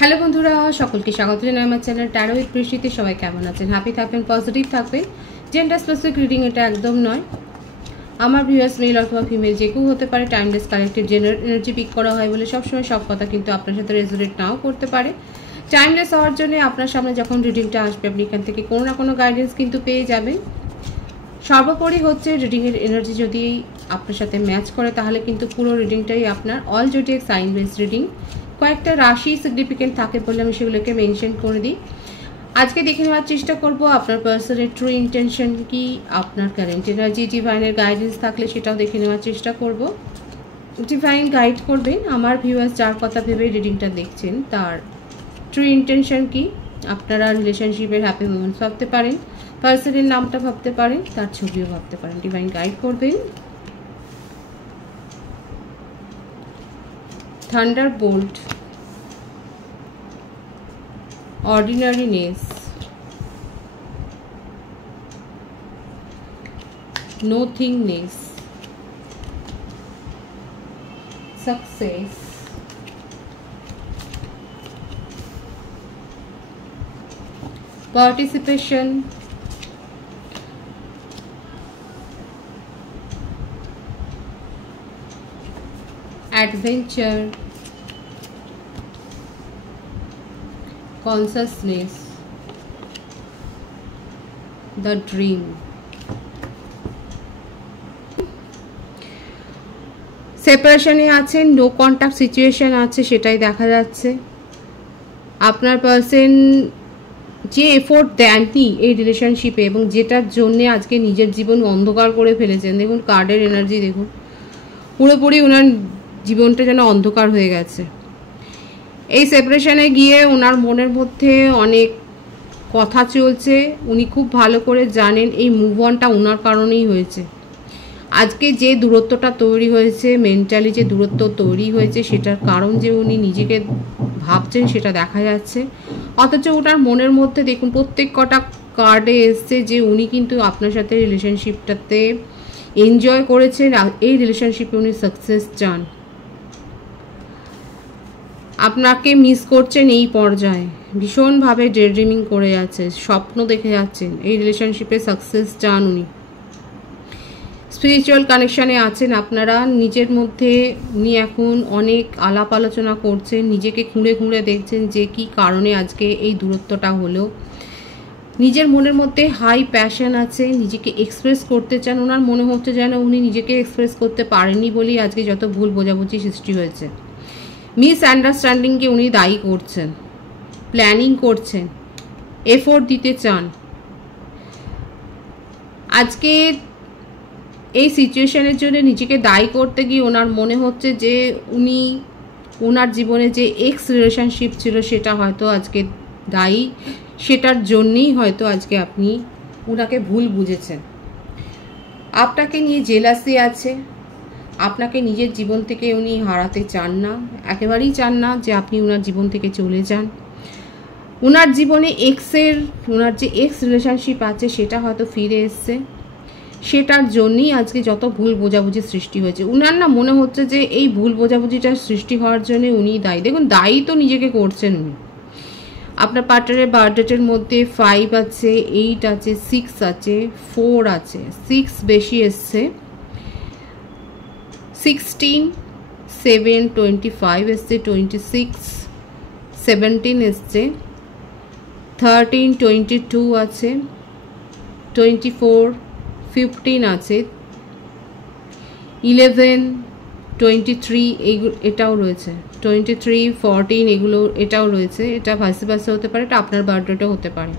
Hello বন্ধুরা, সকলকে স্বাগত জানাই আমার চ্যানেল ট্যারো উইথ বৃষ্টিতে। সবাই কেমন আছেন? হ্যাপি থাকবেন, পজিটিভ থাকবেন। জেন্ডার স্পেসিফিক রিডিং এটা একদম নয়। আমার ভিউয়ার্স মেল অথবা ফিমেল যে কেউ হতে পারে। Timeless collective gender energy pick করা হয় বলে সবসময় সব কথা কিন্তু আপনার সাথে রেজোনেট নাও করতে পারে। টাইমলেস হওয়ার জন্য আপনার সামনে যখন রিডিংটা আসবে আপনি এখান থেকে কোনো না কোনো গাইডেন্স কিন্তু পেয়ে যাবেন। সর্বোপরি হচ্ছে রিডিংয়ের এনার্জি যদি আপনার সাথে ম্যাচ করে তাহলে কিন্তু পুরো রিডিংটাই আপনার all zodiac sign base reading. কয়েকটা রাশি সিগনিফিকেন্ট থাকে বলে আমি সেগুলোকে মেনশন করে দিই। আজকে দেখে নেওয়ার চেষ্টা করব আপনার পার্সনের ট্রু ইন্টেনশন কি, আপনার কারেন্ট এনার্জি, ডিভাইনের গাইডেন্স থাকলে সেটাও দেখে নেওয়ার চেষ্টা করব। ডিভাইন গাইড করবেন আমার ভিউয়ার্স যার কথা ভেবে রিডিংটা দেখছেন তার ট্রু ইন্টেনশন কি। আপনারা রিলেশনশিপের হ্যাপি মোমেন্টস ভাবতে পারেন, পার্সনের নামটা ভাবতে পারেন, তার ছবিও ভাবতে পারেন। ডিভাইন গাইড করবেন। Thunderbolt, ordinariness, nothingness, success, participation, adventure, consciousness, the dream. সেপারেশনে আছেন, নো কন্ট্যাক্ট সিচুয়েশন আছে সেটাই দেখা যাচ্ছে। আপনার পার্সন যে এফোর্ট দেননি এই রিলেশনশিপে এবং যেটার জন্যে আজকে নিজের জীবন অন্ধকার করে ফেলেছেন। দেখুন কার্ডের এনার্জি দেখুন, পুরোপুরি ওনার জীবনটা যেন অন্ধকার হয়ে গেছে। এই সেপারেশনে গিয়ে ওনার মনের মধ্যে অনেক কথা চলছে। উনি খুব ভালো করে জানেন এই মুভ অনটা ওনার কারণেই হয়েছে। আজকে যে দূরত্বটা তৈরি হয়েছে, মেন্টালি যে দূরত্ব তৈরি হয়েছে সেটার কারণ যে উনি নিজেকে ভাবছেন সেটা দেখা যাচ্ছে। অথচ ওনার মনের মধ্যে দেখুন প্রত্যেক কটা কার্ডে এসছে যে উনি কিন্তু আপনার সাথে রিলেশনশিপটাতে এনজয় করেছেন, এই রিলেশনশিপে উনি সাকসেস চান। আপনাকে মিস করছেন এই পর্যায়ে, ভীষণভাবে ডে ড্রিমিং করে যাচ্ছে, স্বপ্ন দেখে যাচ্ছেন, এই রিলেশনশিপে সাকসেস চান উনি। স্পিরিচুয়াল কানেকশানে আছেন আপনারা। নিজের মধ্যে উনি এখন অনেক আলাপ আলোচনা করছেন, নিজেকে খুঁড়ে খুঁড়ে দেখছেন যে কি কারণে আজকে এই দূরত্বটা হলো। নিজের মনের মধ্যে হাই প্যাশন আছে, নিজেকে এক্সপ্রেস করতে চান। ওনার মনে হচ্ছে যেন উনি নিজেকে এক্সপ্রেস করতে পারেননি বলেই আজকে যত ভুল বোঝাবুঝি সৃষ্টি হয়েছে। মিস আন্ডারস্ট্যান্ডিংকে উনি দায়ী করছেন, প্ল্যানিং করছেন, এফোর্ট দিতে চান। আজকে এই সিচুয়েশনের জন্য নিজেকে দায়ী করতে গিয়ে ওনার মনে হচ্ছে যে উনি ওনার জীবনে যে এক্স রিলেশনশিপ ছিল সেটা হয়তো আজকে দায়ী, সেটার জন্যেই হয়তো আজকে আপনি ওনাকে ভুল বুঝেছেন। আপনাকে নিয়ে জেলাসি আছে, আপনাকে নিজের জীবন থেকে উনি হারাতে চান না, একেবারেই চান না যে আপনি ওনার জীবন থেকে চলে যান। ওনার জীবনে ওনার যে এক্স রিলেশনশিপ আছে সেটা হয়তো ফিরে এসছে, সেটার জন্যই আজকে যত ভুল বোঝাবুঝি সৃষ্টি হয়েছে। উনার না মনে হচ্ছে যে এই ভুল বোঝাবুঝিটা সৃষ্টি হওয়ার জন্য উনি দায়ী। দেখুন দায়ী তো নিজেকে করছেন উনি। আপনার পার্টনারের বার্থডেটের মধ্যে 5 আছে, 8 আছে, 6 আছে, 4 আছে, 6 বেশি এসছে, 16, 7, 25 এসছে, 26, 17 এসছে, 13, 22 আছে, 24, 15 আছে, 11, 23 এটাও রয়েছে, 23, 14 এগুলো এটাও রয়েছে। এটা ভাইস ভার্সা হতে পারে, এটা আপনার বার্থডেটাও হতে পারে।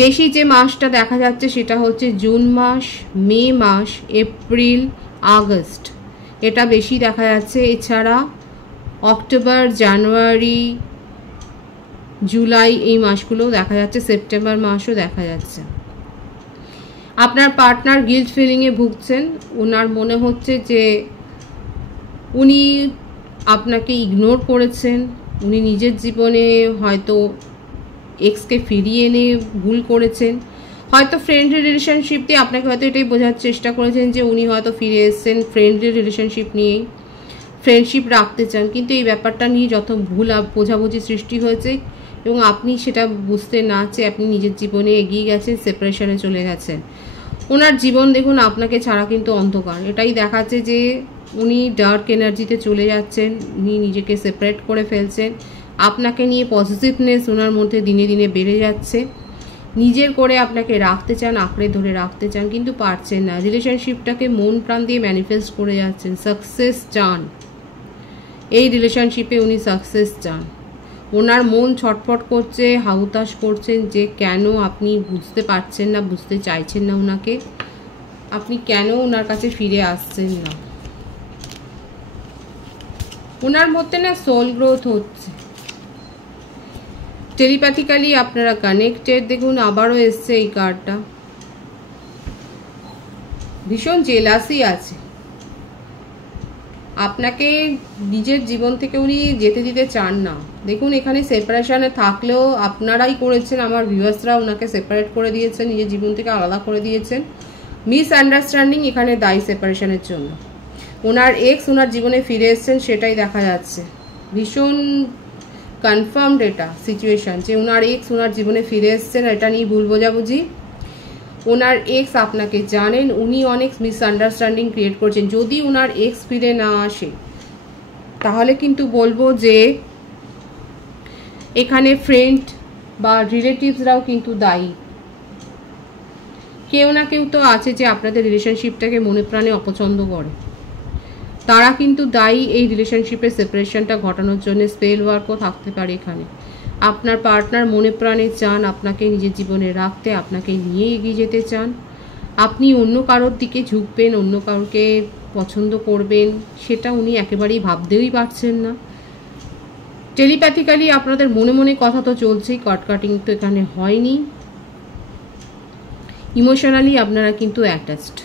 বেশি যে মাসটা দেখা যাচ্ছে সেটা হচ্ছে জুন মাস, মে মাস, এপ্রিল, আগস্ট, এটা বেশি দেখা যাচ্ছে। এছাড়া অক্টোবর, জানুয়ারি, জুলাই এই মাসগুলোও দেখা যাচ্ছে, সেপ্টেম্বর মাসও দেখা যাচ্ছে। আপনার পার্টনার গিল্ট ফিলিংয়ে ভুগছেন। ওনার মনে হচ্ছে যে উনি আপনাকে ইগনোর করেছেন, উনি নিজের জীবনে হয়তো এক্সকে ফিরিয়ে এনে ভুল করেছেন। হয়তো ফ্রেন্ডলি রিলেশনশিপ দিয়ে আপনাকে হয়তো এটাই বোঝার চেষ্টা করেছেন যে উনি হয়তো ফিরে এসেছেন ফ্রেন্ডলি রিলেশনশিপ নিয়েই। ফ্রেন্ডশিপ রাখতে চান, কিন্তু এই ব্যাপারটা নিয়ে যত ভুল বোঝাবুঝি সৃষ্টি হয়েছে এবং আপনি সেটা বুঝতে না চেয়ে আপনি নিজের জীবনে এগিয়ে গেছেন, সেপারেশনে চলে গেছেন। ওনার জীবন দেখুন আপনাকে ছাড়া কিন্তু অন্ধকার, এটাই দেখাচ্ছে যে উনি ডার্ক এনার্জিতে চলে যাচ্ছেন, উনি নিজেকে সেপারেট করে ফেলছেন। আপনাকে নিয়ে পজিটিভনেস ওনার মধ্যে দিনে দিনে বেড়ে যাচ্ছে, নিজের করে আপনাকে রাখতে চান, আঁকড়ে ধরে রাখতে চান, কিন্তু পারছেন না। রিলেশনশিপটাকে মন প্রাণ দিয়ে ম্যানিফেস্ট করে যাচ্ছেন, সাকসেস চান, এই রিলেশনশিপে উনি সাকসেস চান। ওনার মন ছটফট করছে, হাহুতাশ করছেন যে কেন আপনি বুঝতে পারছেন না, বুঝতে চাইছেন না ওনাকে, আপনি কেন ওনার কাছে ফিরে আসছেন না। ওনার মধ্যে না সোল গ্রোথ হচ্ছে, টেলিপ্যাথিক্যালি আপনারা কানেক্টেড। দেখুন আবারও এসছে এই কার্ডটা, ভীষণ জেলাসি আছে, আপনাকে নিজের জীবন থেকে উনি যেতে দিতে চান না। দেখুন এখানে সেপারেশনে থাকলেও আপনারাই করেছেন, আমার ভিউয়ার্সরা ওনাকে সেপারেট করে দিয়েছেন, নিজের জীবন থেকে আলাদা করে দিয়েছেন। মিসআন্ডারস্ট্যান্ডিং এখানে দায়ী সেপারেশনের জন্য। ওনার এক্স ওনার জীবনে ফিরে এসছেন, সেটাই দেখা যাচ্ছে, ভীষণ কনফার্মড এটা সিচুয়েশন যে ওনার এক্স ওনার জীবনে ফিরে এসছেন। এটা নিয়ে ভুল বোঝাবুঝি, ওনার এক্স আপনাকে জানেন, উনি অনেক মিসআন্ডারস্ট্যান্ডিং ক্রিয়েট করছেন। যদি ওনার এক্স ফিরে না আসে তাহলে কিন্তু বলবো যে এখানে ফ্রেন্ড বা রিলেটিভসরাও কিন্তু দায়ী। কেউ না কেউ তো আছে যে আপনাদের রিলেশনশিপটাকে মনে প্রাণে অপছন্দ করে, তারা কিন্তু দায়ী এই রিলেশনশিপের সেপারেশনটা ঘটানোর জন্য। স্পেল ওয়ার্কও থাকতে পারে এখানে। আপনার পার্টনার মনে প্রাণে চান আপনাকে নিজের জীবনে রাখতে, আপনাকে নিয়ে এগিয়ে যেতে চান। আপনি অন্য কারোর দিকে ঝুঁকবেন, অন্য কারোকে পছন্দ করবেন, সেটা উনি একেবারেই ভাবতেই পারছেন না। টেলিপ্যাথিক্যালি আপনাদের মনে মনে কথা তো চলছেই, কাট কাটিং তো এখানে হয়নি। ইমোশনালি আপনারা কিন্তু অ্যাটাচড,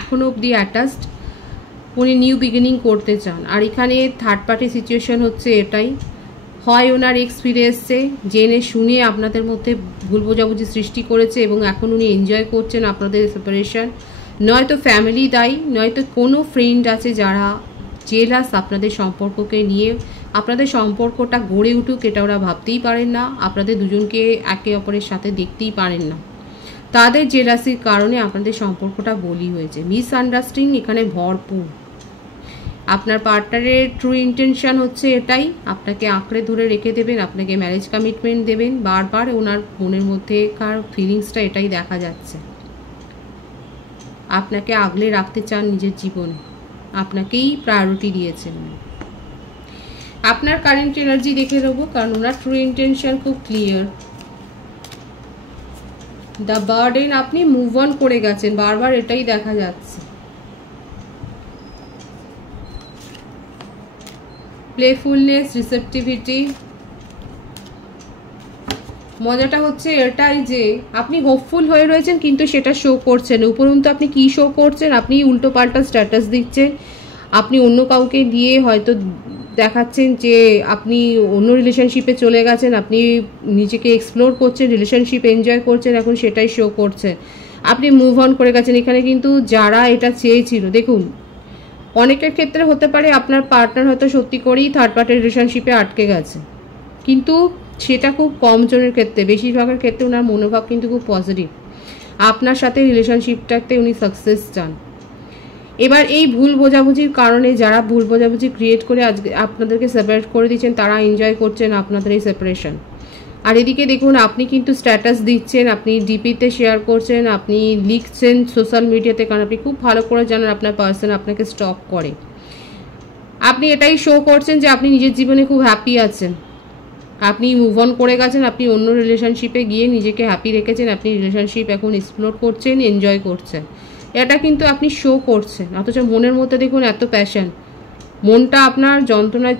এখনো অবধি অ্যাটাচড। উনি নিউ বিগিনিং করতে চান। আর এখানে থার্ড পার্টি সিচুয়েশন হচ্ছে এটাই, হয় ওনার এক্স ফিরে এসছে, জেনে শুনে আপনাদের মধ্যে ভুল বোঝাবুঝি সৃষ্টি করেছে এবং এখন উনি এনজয় করছেন আপনাদের সেপারেশন, নয়তো ফ্যামিলি দায়ী, নয়তো কোনো ফ্রেন্ড আছে যারা জেলাস আপনাদের সম্পর্ককে নিয়ে। আপনাদের সম্পর্কটা গড়ে উঠুক এটা ওরা ভাবতেই পারেন না, আপনাদের দুজনকে একে অপরের সাথে দেখতেই পারেন না। তাদের জেলাসির কারণে আপনাদের সম্পর্কটা বলি হয়েছে। মিসআন্ডারস্ট্যান্ডিং এখানে ভরপুর। আপনার পার্টনারের ট্রু ইন্টেনশন হচ্ছে এটাই, আপনাকে আঁকড়ে ধরে রেখে দেবেন, আপনাকে ম্যারেজ কমিটমেন্ট দেবেন। বারবার ওনার মনের মধ্যে কার ফিলিংসটা এটাই দেখা যাচ্ছে, আপনাকে আগলে রাখতে চান নিজের জীবনে, আপনাকেই প্রায়োরিটি দিয়েছেন। আপনার কারেন্ট এনার্জি দেখে নেবো, কারণ ওনার ট্রু ইন্টেনশন খুব ক্লিয়ার। দ্য বার্ডেন, আপনি মুভ অন করে গেছেন, বারবার এটাই দেখা যাচ্ছে। Playfulness, receptivity. মজাটা হচ্ছে এটাই যে আপনি হোপফুল হয়ে রয়েছেন কিন্তু সেটা শো করছেন। উপরন্তু আপনি কি শো করছেন, আপনি উল্টো পাল্টা স্ট্যাটাস দিচ্ছেন, আপনি অন্য কাউকে দিয়ে হয়তো দেখাচ্ছেন যে আপনি অন্য রিলেশনশিপে চলে গেছেন, আপনি নিজেকে এক্সপ্লোর করছেন, রিলেশনশিপ এনজয় করছেন, এখন সেটাই শো করছেন। আপনি মুভ অন করে গেছেন। এখানে কিন্তু যারা এটা চেয়েছিল, দেখুন অনেকের ক্ষেত্রে হতে পারে আপনার পার্টনার হয়তো সত্যি করেই থার্ড পার্টি রিলেশনশিপে আটকে গেছে, কিন্তু সেটা খুব কম জনের ক্ষেত্রে। বেশিরভাগের ক্ষেত্রে ওনার মনোভাব কিন্তু খুব পজিটিভ, আপনার সাথে রিলেশনশিপটাতে উনি সাকসেস চান। এবার এই ভুল বোঝাবুঝির কারণে যারা ভুল বোঝাবুঝি ক্রিয়েট করে আজকে আপনাদেরকে সেপারেট করে দিচ্ছেন, তারা এনজয় করছেন আপনাদের এই সেপারেশন। আর এদিকে দেখুন আপনি কিন্তু স্ট্যাটাস দিচ্ছেন, আপনি ডিপিতে শেয়ার করছেন, আপনি লিখছেন সোশ্যাল মিডিয়াতে, কারণ আপনি খুব ভালো করে জানেন আপনার পার্সন আপনাকে স্টক করে। আপনি এটাই শো করছেন যে আপনি নিজের জীবনে খুব হ্যাপি আছেন, আপনি মুভ অন করে গেছেন, আপনি অন্য রিলেশনশিপে গিয়ে নিজেকে হ্যাপি রেখেছেন, আপনি রিলেশনশিপ এখন এক্সপ্লোর করছেন, এনজয় করছেন, এটা কিন্তু আপনি শো করছেন। অথচ মনের মধ্যে দেখুন এত প্যাশন, মনটা আপনার যন্ত্রণায়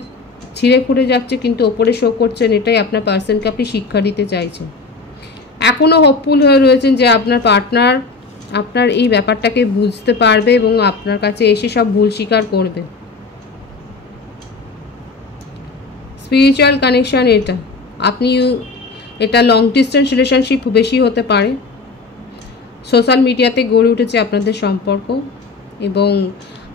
ছিঁড়ে খুঁড়ে যাচ্ছে, কিন্তু ওপরে শো করছেন এটাই আপনার পার্সনকে আপনি শিক্ষা দিতে চাইছেন। এখনও হোপফুল হয়ে রয়েছেন যে আপনার পার্টনার আপনার এই ব্যাপারটাকে বুঝতে পারবে এবং আপনার কাছে এসে সব ভুল স্বীকার করবে। স্পিরিচুয়াল কানেকশান এটা, আপনি এটা লং ডিস্টেন্স রিলেশনশিপ বেশি হতে পারে। সোশ্যাল মিডিয়াতে গড়ে উঠেছে আপনাদের সম্পর্ক এবং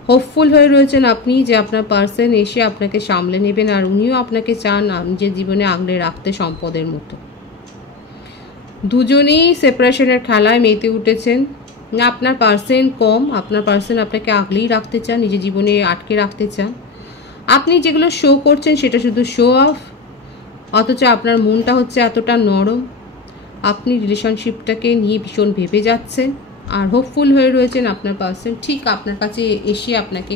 হোপফুল হয়ে রয়েছেন আপনি যে আপনার পার্সন এসে আপনাকে সামলে নেবেন, আর উনিও আপনাকে চান নিজের জীবনে আগলে রাখতে সম্পদের মতো। দুজনেই সেপারেশনের খেলায় মেতে উঠেছেন। না আপনার পার্সন কম, আপনার পার্সন আপনাকে আগলেই রাখতে চান, নিজের জীবনে আটকে রাখতে চান। আপনি যেগুলো শো করছেন সেটা শুধু শো অফ, অথচ আপনার মনটা হচ্ছে এতটা নরম। আপনি রিলেশনশিপটাকে নিয়ে ভীষণ ভেবে যাচ্ছেন আর হোপফুল হয়ে রয়েছেন আপনার পার্সন ঠিক আপনার কাছে এসে আপনাকে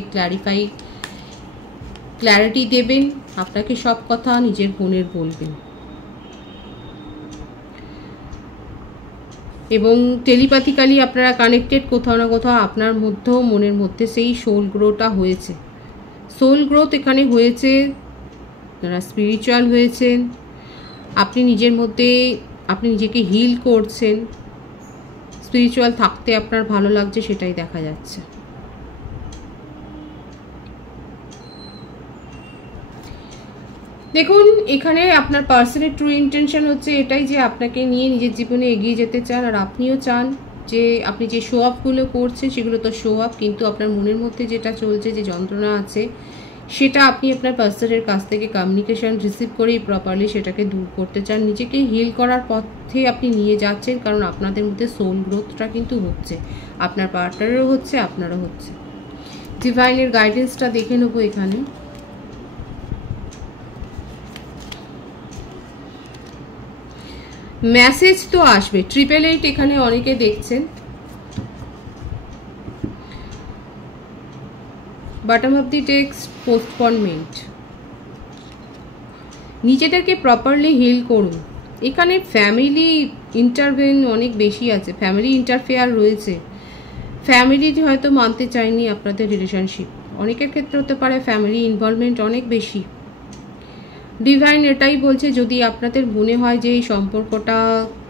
ক্ল্যারিটি দেবেন, আপনাকে সব কথা নিজের মনের বলবেন। এবং টেলিপ্যাথিক্যালি আপনারা কানেক্টেড, কোথাও না কোথাও আপনার মধ্যেও মনের মধ্যে সেই সোল গ্রোটা হয়েছে। সোল গ্রোথ এখানে হয়েছে, আপনারা স্পিরিচুয়াল হয়েছেন, আপনি নিজের মধ্যে আপনি নিজেকে হিল করছেন, স্পিরিচুয়াল থাকতে আপনার ভালো লাগছে, সেটাই দেখা যাচ্ছে। দেখুন এখানে আপনার পার্সনের ট্রু ইন্টেনশন হচ্ছে এটাই যে আপনাকে নিয়ে নিজের জীবনে এগিয়ে যেতে চান, আর আপনিও চান যে আপনি যে শো আপগুলো করছেন সেগুলো তো শো আপ, কিন্তু আপনার মনের মধ্যে যেটা চলছে, যে যন্ত্রণা আছে, সেটা আপনি আপনার পার্সনের কাছ থেকে কমিউনিকেশন রিসিভ করেই প্রপারলি সেটাকে দূর করতে চান, নিজেকে হিল করার পথে আপনি নিয়ে যাচ্ছেন। কারণ আপনাদের মধ্যে সোল গ্রোথটা কিন্তু হচ্ছে, আপনার পার্টনারেরও হচ্ছে, আপনারও হচ্ছে। ডিভাইনের গাইডেন্সটা দেখে নেবো এখানে। মেসেজ তো আসবে, 888 এখানে অনেকে দেখছেন। Bottom of the text, postponement. নিজেদেরকে প্রপারলি হিল করুন। এখানে ফ্যামিলি ইন্টারভেন অনেক বেশি আছে, ফ্যামিলি ইন্টারফেয়ার রয়েছে, ফ্যামিলি হয়তো মানতে চায়নি আপনাদের রিলেশনশিপ, অনেকের ক্ষেত্রে হতে পারে ফ্যামিলি ইনভলভমেন্ট অনেক বেশি। ডিভাইন এটাই বলছে যদি আপনাদের মনে হয় যে এই সম্পর্কটা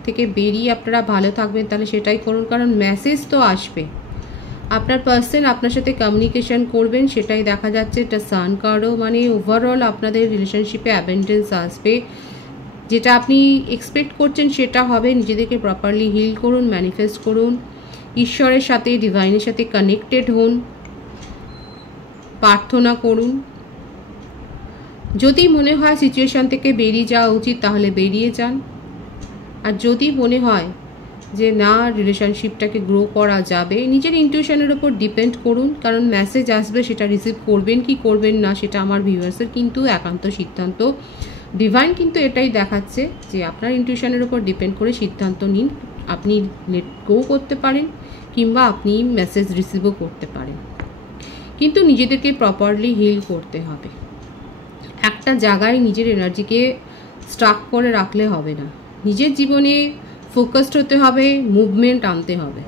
থেকে বেরিয়ে আপনারা ভালো থাকবেন তাহলে সেটাই করুন, কারণ মেসেজ তো আসবে। আপনার পার্সন আপনার সাথে কমিউনিকেশন করবেন, সেটাই দেখা যাচ্ছে। এটা সান কার্ডও, মানে ওভারঅল আপনাদের রিলেশনশিপে অ্যাবেন্ডেন্স আসবে, যেটা আপনি এক্সপেক্ট করছেন সেটা হবে। নিজেদেরকে প্রপারলি হিল করুন, ম্যানিফেস্ট করুন, ঈশ্বরের সাথে ডিভাইনের সাথে কানেক্টেড হন, প্রার্থনা করুন। যদি মনে হয় সিচুয়েশন থেকে বেরিয়ে যাওয়া উচিত তাহলে বেরিয়ে যান, আর যদি মনে হয় যে না রিলেশনশিপটাকে গ্রো করা যাবে, নিজের ইনটিউশনের উপর ডিপেন্ড করুন, কারণ মেসেজ আসবে, সেটা রিসিভ করবেন কি করবেন না সেটা আমার ভিউয়ার্সের কিন্তু একান্ত সিদ্ধান্ত। ডিভাইন কিন্তু এটাই দেখাচ্ছে যে আপনার ইনটিউশনের উপর ডিপেন্ড করে সিদ্ধান্ত নিন, আপনি লেট গো করতে পারেন কিংবা আপনি মেসেজ রিসিভও করতে পারেন, কিন্তু নিজেদেরকে প্রপারলি হিল করতে হবে। একটা জায়গায় নিজের এনার্জিকে স্টাক করে রাখলে হবে না, নিজের জীবনে ফোকাসড হতে হবে, মুভমেন্ট আনতে হবে।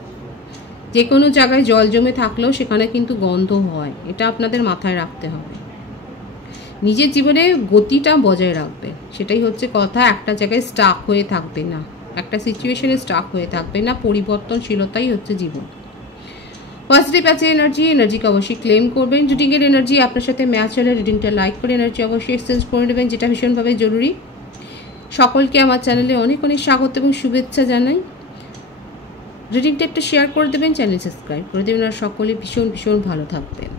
যে কোনো জায়গায় জল জমে থাকলেও সেখানে কিন্তু গন্ধ হয়, এটা আপনাদের মাথায় রাখতে হবে। নিজের জীবনে গতিটা বজায় রাখবেন, সেটাই হচ্ছে কথা। একটা জায়গায় স্টাক হয়ে থাকবে না, একটা সিচুয়েশনে স্টাক হয়ে থাকবে না, পরিবর্তনশীলতাই হচ্ছে জীবন। পজিটিভ আছে এনার্জিকে অবশ্যই ক্লেম করবেন। রিডিংয়ের এনার্জি আপনার সাথে ম্যাচ হলে রিডিংটা লাইক করে এনার্জি অবশ্যই এক্সচেঞ্জ করে নেবেন, যেটা ভীষণভাবে জরুরি। সকলকে আমার চ্যানেলে অনেক অনেক স্বাগত এবং শুভেচ্ছা জানাই। রিডিংটা একটু শেয়ার করে দেবেন, চ্যানেল সাবস্ক্রাইব করে দেবেন, আর সকলে ভীষণ ভীষণ ভালো থাকবেন।